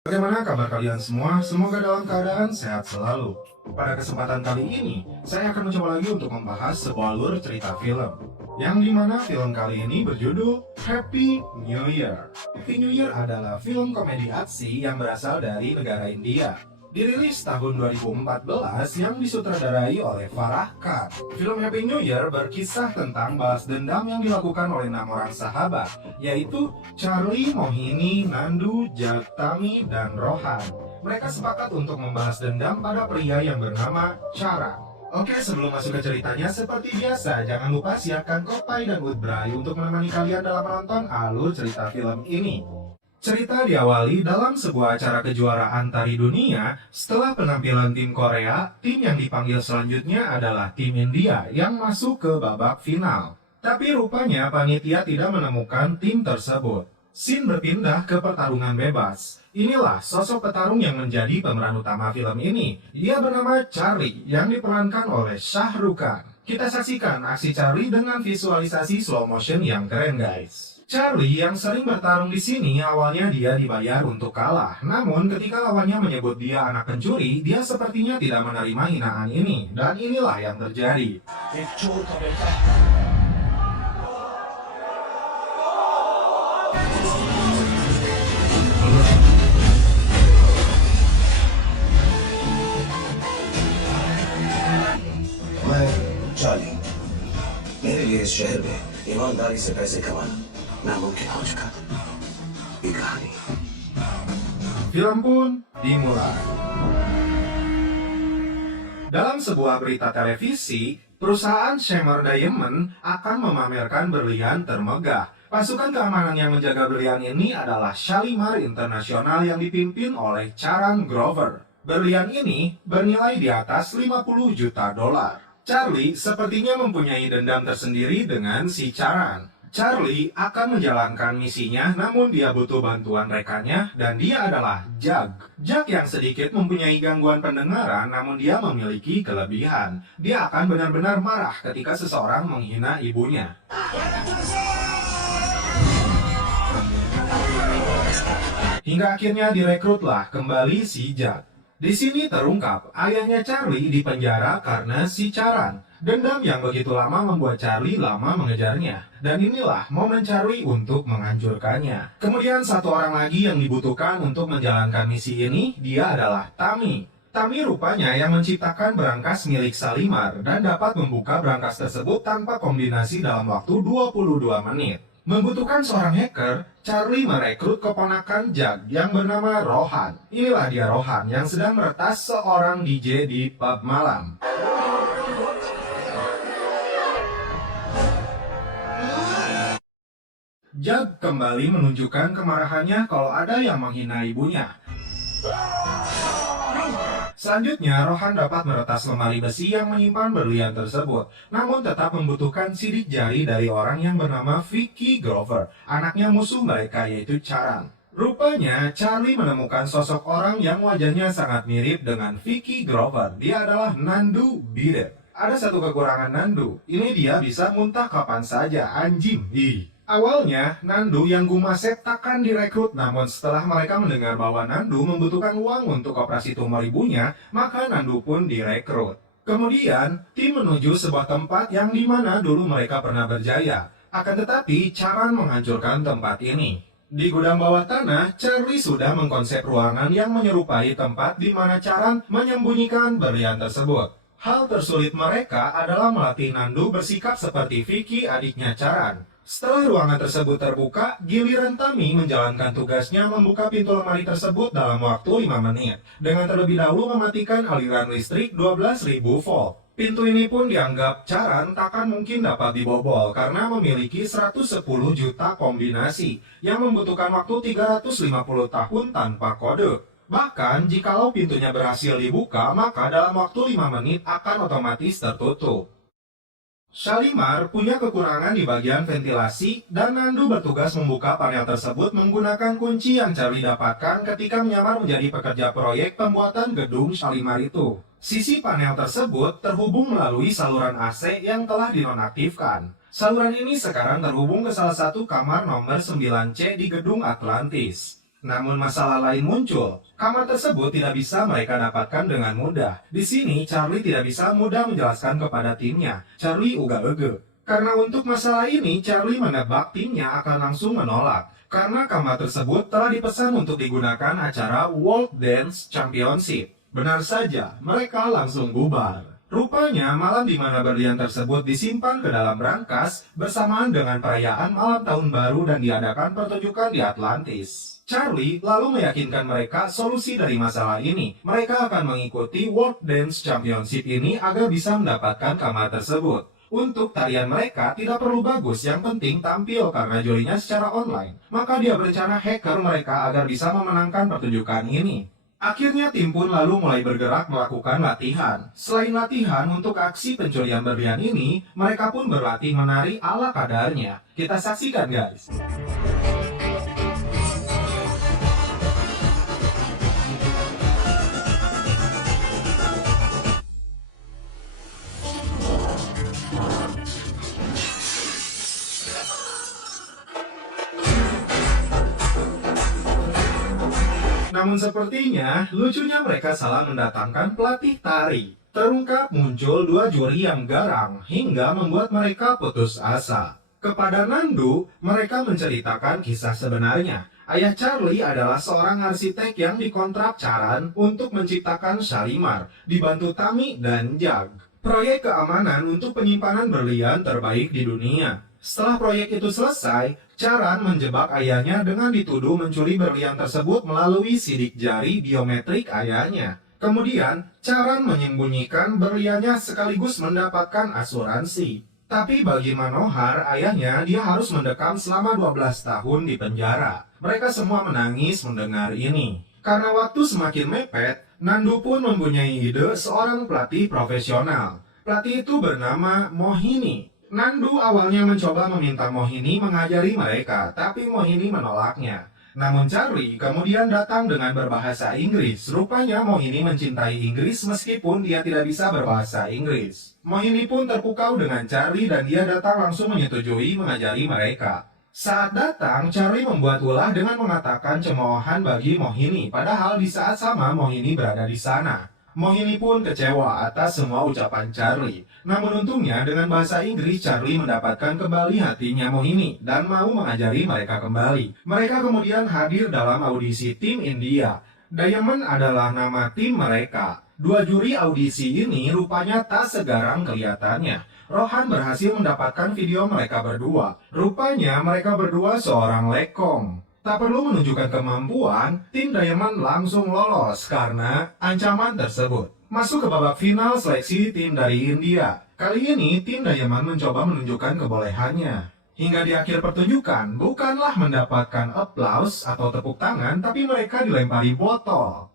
Bagaimana kabar kalian semua? Semoga dalam keadaan sehat selalu. Pada kesempatan kali ini, saya akan mencoba lagi untuk membahas sebuah alur cerita film. Yang dimana film kali ini berjudul Happy New Year. Happy New Year adalah film komedi aksi yang berasal dari negara India. Dirilis tahun 2014 yang disutradarai oleh Farah Khan. Film Happy New Year berkisah tentang balas dendam yang dilakukan oleh 6 orang sahabat, yaitu Charlie, Mohini, Nandu, Jack, Tami, dan Rohan. Mereka sepakat untuk membalas dendam pada pria yang bernama Charan. Oke, sebelum masuk ke ceritanya, seperti biasa, jangan lupa siapkan Kopai dan Woodbray untuk menemani kalian dalam menonton alur cerita film ini. Cerita diawali dalam sebuah acara kejuaraan tari dunia. Setelah penampilan tim Korea, tim yang dipanggil selanjutnya adalah tim India yang masuk ke babak final. Tapi rupanya panitia tidak menemukan tim tersebut. Scene berpindah ke pertarungan bebas. Inilah sosok petarung yang menjadi pemeran utama film ini. Ia bernama Charlie yang diperankan oleh Shah Rukh Khan. Kita saksikan aksi Charlie dengan visualisasi slow motion yang keren, guys. Charlie yang sering bertarung di sini awalnya dia dibayar untuk kalah. Namun ketika lawannya menyebut dia anak pencuri, dia sepertinya tidak menerima hinaan ini. Dan inilah yang terjadi. मैं चार्ली, मेरे लिए इस शहर में ईमानदारी से पैसे कमाना नामुमकिन हो चुका। ये कहानी Film pun dimulai. Dalam sebuah berita televisi, perusahaan Shimmer Diamond akan memamerkan berlian termegah. Pasukan keamanan yang menjaga berlian ini adalah Shalimar International yang dipimpin oleh Charan Grover. Berlian ini bernilai di atas 50 juta dolar. Charlie sepertinya mempunyai dendam tersendiri dengan si Charan. Charlie akan menjalankan misinya, namun dia butuh bantuan rekannya, dan dia adalah Jack. Jack yang sedikit mempunyai gangguan pendengaran, namun dia memiliki kelebihan. Dia akan benar-benar marah ketika seseorang menghina ibunya. Hingga akhirnya direkrutlah kembali si Jack. Di sini terungkap, ayahnya Charlie dipenjara karena si Charan. Dendam yang begitu lama membuat Charlie lama mengejarnya. Dan inilah momen Charlie untuk menghancurkannya. Kemudian satu orang lagi yang dibutuhkan untuk menjalankan misi ini, dia adalah Tami. Tami rupanya yang menciptakan berangkas milik Shalimar dan dapat membuka berangkas tersebut tanpa kombinasi dalam waktu 22 menit. Membutuhkan seorang hacker, Charlie merekrut keponakan Jack yang bernama Rohan. Inilah dia Rohan yang sedang meretas seorang DJ di pub malam. Jack kembali menunjukkan kemarahannya kalau ada yang menghina ibunya. Selanjutnya, Rohan dapat meretas lemari besi yang menyimpan berlian tersebut, namun tetap membutuhkan sidik jari dari orang yang bernama Vicky Grover, anaknya musuh mereka yaitu Charan. Rupanya, Charlie menemukan sosok orang yang wajahnya sangat mirip dengan Vicky Grover. Dia adalah Nandu Bidet. Ada satu kekurangan Nandu, ini dia bisa muntah kapan saja, anjing. Awalnya, Nandu yang gumasep takkan direkrut, namun setelah mereka mendengar bahwa Nandu membutuhkan uang untuk operasi tumor ibunya, maka Nandu pun direkrut. Kemudian, tim menuju sebuah tempat yang dimana dulu mereka pernah berjaya. Akan tetapi, Charan menghancurkan tempat ini. Di gudang bawah tanah, Charlie sudah mengkonsep ruangan yang menyerupai tempat di mana Charan menyembunyikan berlian tersebut. Hal tersulit mereka adalah melatih Nandu bersikap seperti Vicky, adiknya Charan. Setelah ruangan tersebut terbuka, giliran Tami menjalankan tugasnya membuka pintu lemari tersebut dalam waktu 5 menit, dengan terlebih dahulu mematikan aliran listrik 12.000 volt. Pintu ini pun dianggap Charan takkan mungkin dapat dibobol karena memiliki 110 juta kombinasi yang membutuhkan waktu 350 tahun tanpa kode. Bahkan, jikalau pintunya berhasil dibuka, maka dalam waktu 5 menit akan otomatis tertutup. Shalimar punya kekurangan di bagian ventilasi dan Nandu bertugas membuka panel tersebut menggunakan kunci yang Charlie dapatkan ketika menyamar menjadi pekerja proyek pembuatan gedung Shalimar itu. Sisi panel tersebut terhubung melalui saluran AC yang telah dinonaktifkan. Saluran ini sekarang terhubung ke salah satu kamar nomor 9C di gedung Atlantis. Namun masalah lain muncul. Kamar tersebut tidak bisa mereka dapatkan dengan mudah. Di sini Charlie tidak bisa mudah menjelaskan kepada timnya. Charlie uga-ege. Karena untuk masalah ini Charlie menebak timnya akan langsung menolak. Karena kamar tersebut telah dipesan untuk digunakan acara World Dance Championship. Benar saja, mereka langsung bubar. Rupanya malam di mana berlian tersebut disimpan ke dalam brankas bersamaan dengan perayaan malam tahun baru dan diadakan pertunjukan di Atlantis. Charlie lalu meyakinkan mereka solusi dari masalah ini. Mereka akan mengikuti World Dance Championship ini agar bisa mendapatkan kamar tersebut. Untuk tarian mereka tidak perlu bagus, yang penting tampil karena jurinya secara online. Maka dia berencana hacker mereka agar bisa memenangkan pertunjukan ini. Akhirnya tim pun lalu mulai bergerak melakukan latihan. Selain latihan untuk aksi pencurian berlian ini, mereka pun berlatih menari ala kadarnya. Kita saksikan guys. Namun sepertinya lucunya mereka salah mendatangkan pelatih tari. Terungkap muncul dua juri yang garang hingga membuat mereka putus asa. Kepada Nandu, mereka menceritakan kisah sebenarnya. Ayah Charlie adalah seorang arsitek yang dikontrak Charan untuk menciptakan Shalimar, dibantu Tami dan Jag. Proyek keamanan untuk penyimpanan berlian terbaik di dunia. Setelah proyek itu selesai, Charan menjebak ayahnya dengan dituduh mencuri berlian tersebut melalui sidik jari biometrik ayahnya. Kemudian, Charan menyembunyikan berliannya sekaligus mendapatkan asuransi. Tapi bagi Manohar, ayahnya, dia harus mendekam selama 12 tahun di penjara. Mereka semua menangis mendengar ini. Karena waktu semakin mepet, Nandu pun mempunyai ide seorang pelatih profesional. Pelatih itu bernama Mohini. Nandu awalnya mencoba meminta Mohini mengajari mereka, tapi Mohini menolaknya. Namun Charlie kemudian datang dengan berbahasa Inggris. Rupanya Mohini mencintai Inggris meskipun dia tidak bisa berbahasa Inggris. Mohini pun terpukau dengan Charlie dan dia datang langsung menyetujui mengajari mereka. Saat datang, Charlie membuat ulah dengan mengatakan cemoohan bagi Mohini, padahal di saat sama Mohini berada di sana. Mohini pun kecewa atas semua ucapan Charlie. Namun untungnya dengan bahasa Inggris Charlie mendapatkan kembali hatinya Mohini dan mau mengajari mereka kembali. Mereka kemudian hadir dalam audisi tim India. Diamond adalah nama tim mereka. Dua juri audisi ini rupanya tak segarang kelihatannya. Rohan berhasil mendapatkan video mereka berdua. Rupanya mereka berdua seorang lekong. Tak perlu menunjukkan kemampuan, tim Diamond langsung lolos karena ancaman tersebut. Masuk ke babak final seleksi tim dari India. Kali ini tim Diamond mencoba menunjukkan kebolehannya. Hingga di akhir pertunjukan, bukanlah mendapatkan aplaus atau tepuk tangan, tapi mereka dilempari botol.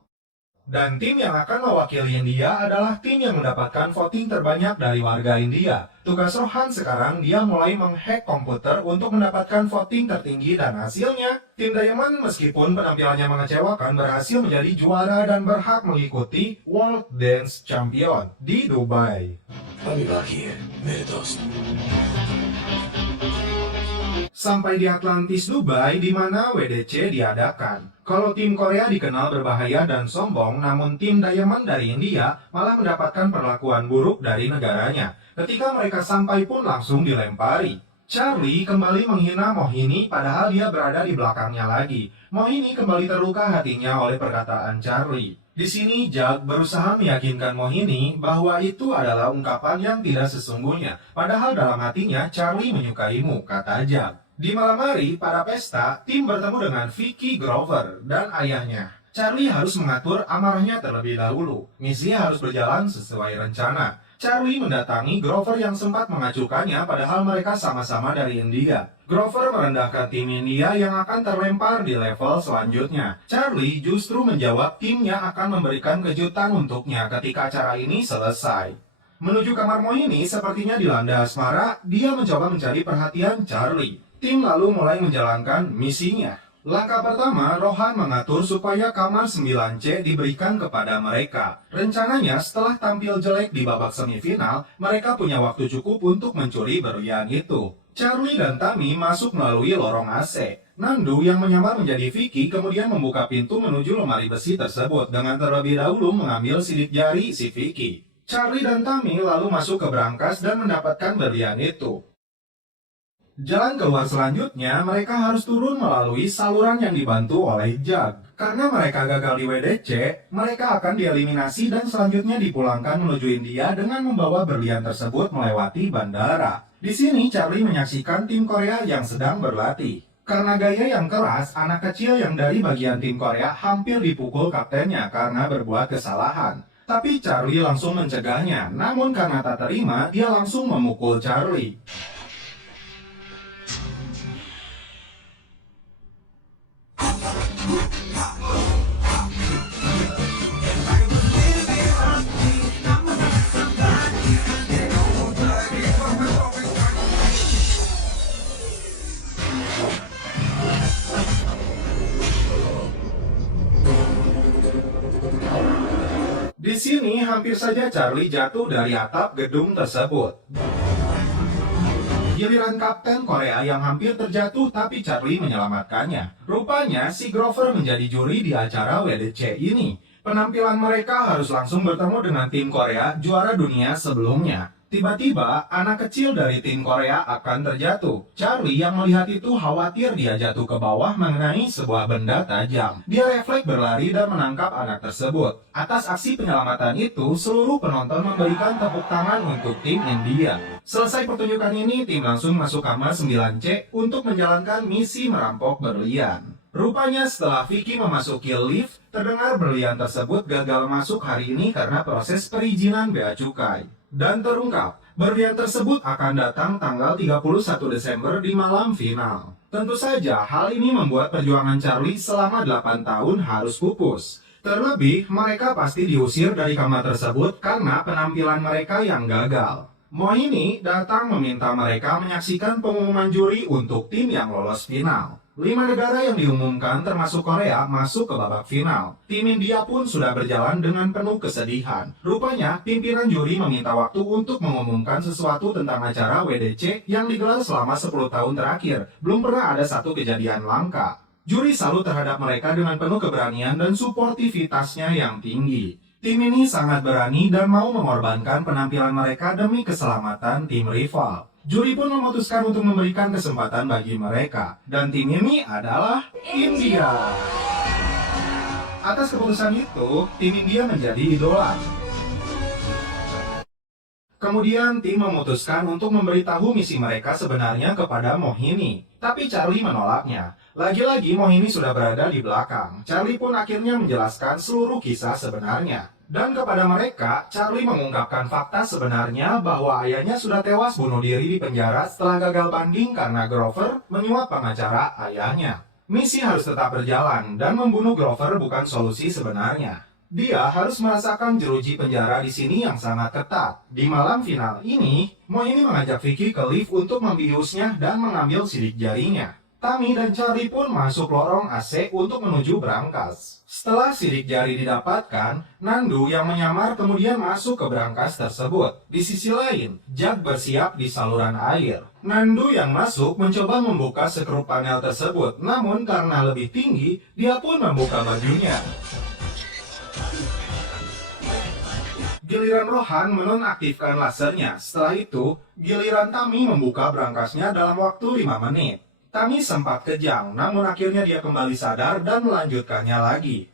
Dan tim yang akan mewakili India adalah tim yang mendapatkan voting terbanyak dari warga India. Tugas Rohan sekarang dia mulai menghack komputer untuk mendapatkan voting tertinggi dan hasilnya, tim Diamond meskipun penampilannya mengecewakan berhasil menjadi juara dan berhak mengikuti World Dance Champion di Dubai. अभी बाकी है मेरे दोस्त. Sampai di Atlantis Dubai di mana WDC diadakan. Kalau tim Korea dikenal berbahaya dan sombong, namun tim Diamond dari India malah mendapatkan perlakuan buruk dari negaranya. Ketika mereka sampai pun langsung dilempari. Charlie kembali menghina Mohini padahal dia berada di belakangnya lagi. Mohini kembali terluka hatinya oleh perkataan Charlie. Di sini Jag berusaha meyakinkan Mohini bahwa itu adalah ungkapan yang tidak sesungguhnya. Padahal dalam hatinya Charlie menyukaimu, kata Jag. Di malam hari, pada pesta, tim bertemu dengan Vicky Grover dan ayahnya. Charlie harus mengatur amarahnya terlebih dahulu. Misi harus berjalan sesuai rencana. Charlie mendatangi Grover yang sempat mengacukannya padahal mereka sama-sama dari India. Grover merendahkan tim India yang akan terlempar di level selanjutnya. Charlie justru menjawab timnya akan memberikan kejutan untuknya ketika acara ini selesai. Menuju kamar Mohini sepertinya dilanda asmara, dia mencoba mencari perhatian Charlie. Tim lalu mulai menjalankan misinya. Langkah pertama, Rohan mengatur supaya kamar 9C diberikan kepada mereka. Rencananya setelah tampil jelek di babak semifinal, mereka punya waktu cukup untuk mencuri berlian itu. Charlie dan Tammy masuk melalui lorong AC. Nandu yang menyamar menjadi Vicky kemudian membuka pintu menuju lemari besi tersebut dengan terlebih dahulu mengambil sidik jari si Vicky. Charlie dan Tammy lalu masuk ke brankas dan mendapatkan berlian itu. Jalan keluar selanjutnya, mereka harus turun melalui saluran yang dibantu oleh Jug. Karena mereka gagal di WDC, mereka akan dieliminasi dan selanjutnya dipulangkan menuju India dengan membawa berlian tersebut melewati bandara. Di sini Charlie menyaksikan tim Korea yang sedang berlatih. Karena gaya yang keras, anak kecil yang dari bagian tim Korea hampir dipukul kaptennya karena berbuat kesalahan. Tapi Charlie langsung mencegahnya, namun karena tak terima, dia langsung memukul Charlie. Di sini hampir saja Charlie jatuh dari atap gedung tersebut. Giliran Kapten Korea yang hampir terjatuh tapi Charlie menyelamatkannya. Rupanya si Grover menjadi juri di acara WDC ini. Penampilan mereka harus langsung bertemu dengan tim Korea juara dunia sebelumnya. Tiba-tiba, anak kecil dari tim Korea akan terjatuh. Charlie yang melihat itu khawatir dia jatuh ke bawah mengenai sebuah benda tajam. Dia refleks berlari dan menangkap anak tersebut. Atas aksi penyelamatan itu, seluruh penonton memberikan tepuk tangan untuk tim India. Selesai pertunjukan ini, tim langsung masuk kamar 9C untuk menjalankan misi merampok berlian. Rupanya setelah Vicky memasuki lift, terdengar berlian tersebut gagal masuk hari ini karena proses perizinan bea cukai. Dan terungkap, berlian tersebut akan datang tanggal 31 Desember di malam final. Tentu saja hal ini membuat perjuangan Charlie selama 8 tahun harus pupus. Terlebih, mereka pasti diusir dari kamar tersebut karena penampilan mereka yang gagal. Mohini datang meminta mereka menyaksikan pengumuman juri untuk tim yang lolos final. 5 negara yang diumumkan termasuk Korea masuk ke babak final. Tim India pun sudah berjalan dengan penuh kesedihan. Rupanya, pimpinan juri meminta waktu untuk mengumumkan sesuatu tentang acara WDC yang digelar selama 10 tahun terakhir. Belum pernah ada satu kejadian langka. Juri salut terhadap mereka dengan penuh keberanian dan suportivitasnya yang tinggi. Tim ini sangat berani dan mau mengorbankan penampilan mereka demi keselamatan tim rival. Juri pun memutuskan untuk memberikan kesempatan bagi mereka. Dan tim ini adalah India. Atas keputusan itu, tim India menjadi idola. Kemudian tim memutuskan untuk memberitahu misi mereka sebenarnya kepada Mohini. Tapi Charlie menolaknya. Lagi-lagi Mohini sudah berada di belakang. Charlie pun akhirnya menjelaskan seluruh kisah sebenarnya. Dan kepada mereka, Charlie mengungkapkan fakta sebenarnya bahwa ayahnya sudah tewas bunuh diri di penjara setelah gagal banding karena Grover menyuap pengacara ayahnya. Misi harus tetap berjalan dan membunuh Grover bukan solusi sebenarnya. Dia harus merasakan jeruji penjara di sini yang sangat ketat. Di malam final ini, Mohini mengajak Vicky ke lift untuk membiusnya dan mengambil sidik jarinya. Tammy dan Charlie pun masuk lorong AC untuk menuju brankas. Setelah sidik jari didapatkan, Nandu yang menyamar kemudian masuk ke brankas tersebut. Di sisi lain, Jug bersiap di saluran air. Nandu yang masuk mencoba membuka sekrup panel tersebut, namun karena lebih tinggi, dia pun membuka bajunya. Giliran Rohan menonaktifkan lasernya. Setelah itu, giliran Tammy membuka brankasnya dalam waktu 5 menit. Tammy sempat kejang, namun akhirnya dia kembali sadar dan melanjutkannya lagi.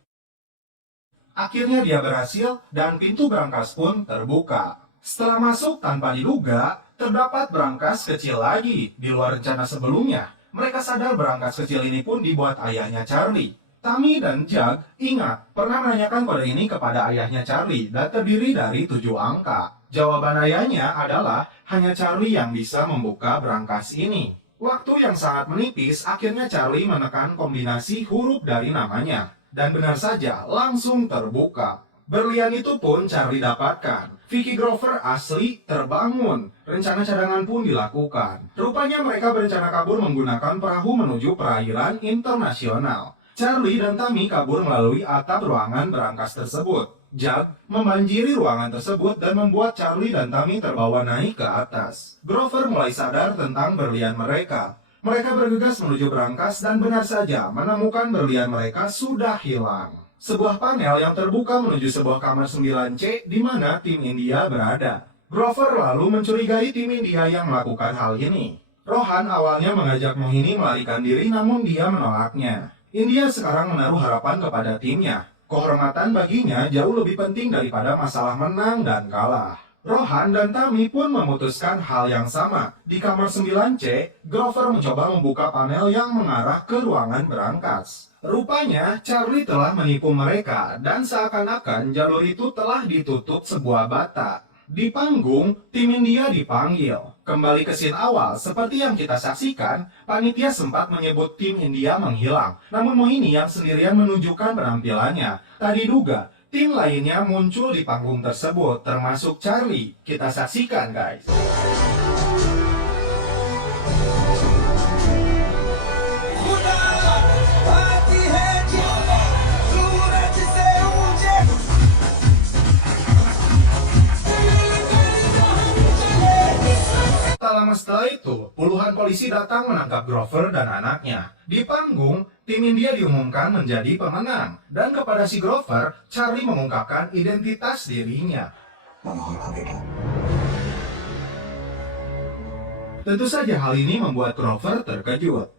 Akhirnya dia berhasil dan pintu brankas pun terbuka. Setelah masuk tanpa diduga, terdapat brankas kecil lagi di luar rencana sebelumnya. Mereka sadar brankas kecil ini pun dibuat ayahnya Charlie. Tammy dan Jug ingat pernah menanyakan kode ini kepada ayahnya Charlie dan terdiri dari 7 angka. Jawaban ayahnya adalah hanya Charlie yang bisa membuka brankas ini. Waktu yang sangat menipis, akhirnya Charlie menekan kombinasi huruf dari namanya. Dan benar saja, langsung terbuka. Berlian itu pun Charlie dapatkan. Vicky Grover asli terbangun. Rencana cadangan pun dilakukan. Rupanya mereka berencana kabur menggunakan perahu menuju perairan internasional. Charlie dan Tammy kabur melalui atap ruangan berangkas tersebut. Jag membanjiri ruangan tersebut dan membuat Charlie dan Tammy terbawa naik ke atas. Grover mulai sadar tentang berlian mereka. Mereka bergegas menuju berangkas dan benar saja menemukan berlian mereka sudah hilang. Sebuah panel yang terbuka menuju sebuah kamar 9C di mana tim India berada. Grover lalu mencurigai tim India yang melakukan hal ini. Rohan awalnya mengajak Mohini melarikan diri namun dia menolaknya. India sekarang menaruh harapan kepada timnya. Kehormatan baginya jauh lebih penting daripada masalah menang dan kalah. Rohan dan Tammy pun memutuskan hal yang sama. Di kamar 9C, Grover mencoba membuka panel yang mengarah ke ruangan berangkas. Rupanya, Charlie telah menipu mereka dan seakan-akan jalur itu telah ditutup sebuah bata. Di panggung, tim India dipanggil. Kembali ke scene awal, seperti yang kita saksikan, panitia sempat menyebut tim India menghilang. Namun Mohini yang sendirian menunjukkan penampilannya. Tadi duga, tim lainnya muncul di panggung tersebut, termasuk Charlie. Kita saksikan, guys. Tak lama setelah itu, puluhan polisi datang menangkap Grover dan anaknya. Di panggung, tim India diumumkan menjadi pemenang. Dan kepada si Grover, Charlie mengungkapkan identitas dirinya. Tentu saja hal ini membuat Grover terkejut.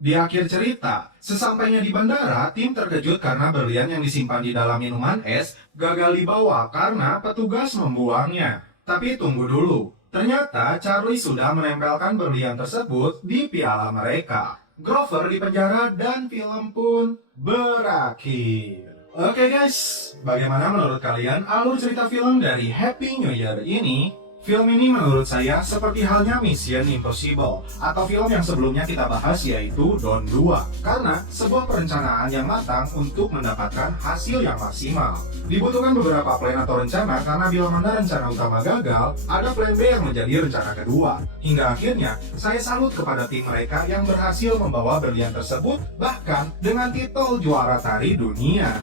Di akhir cerita, sesampainya di bandara, tim terkejut karena berlian yang disimpan di dalam minuman es gagal dibawa karena petugas membuangnya. Tapi tunggu dulu, ternyata Charlie sudah menempelkan berlian tersebut di piala mereka. Grover dipenjara dan film pun berakhir. Oke guys, bagaimana menurut kalian alur cerita film dari Happy New Year ini? Film ini menurut saya seperti halnya Mission Impossible atau film yang sebelumnya kita bahas yaitu Don 2 karena sebuah perencanaan yang matang untuk mendapatkan hasil yang maksimal. Dibutuhkan beberapa plan atau rencana karena bila mana rencana utama gagal, ada plan B yang menjadi rencana kedua. Hingga akhirnya, saya salut kepada tim mereka yang berhasil membawa berlian tersebut bahkan dengan titel juara tari dunia.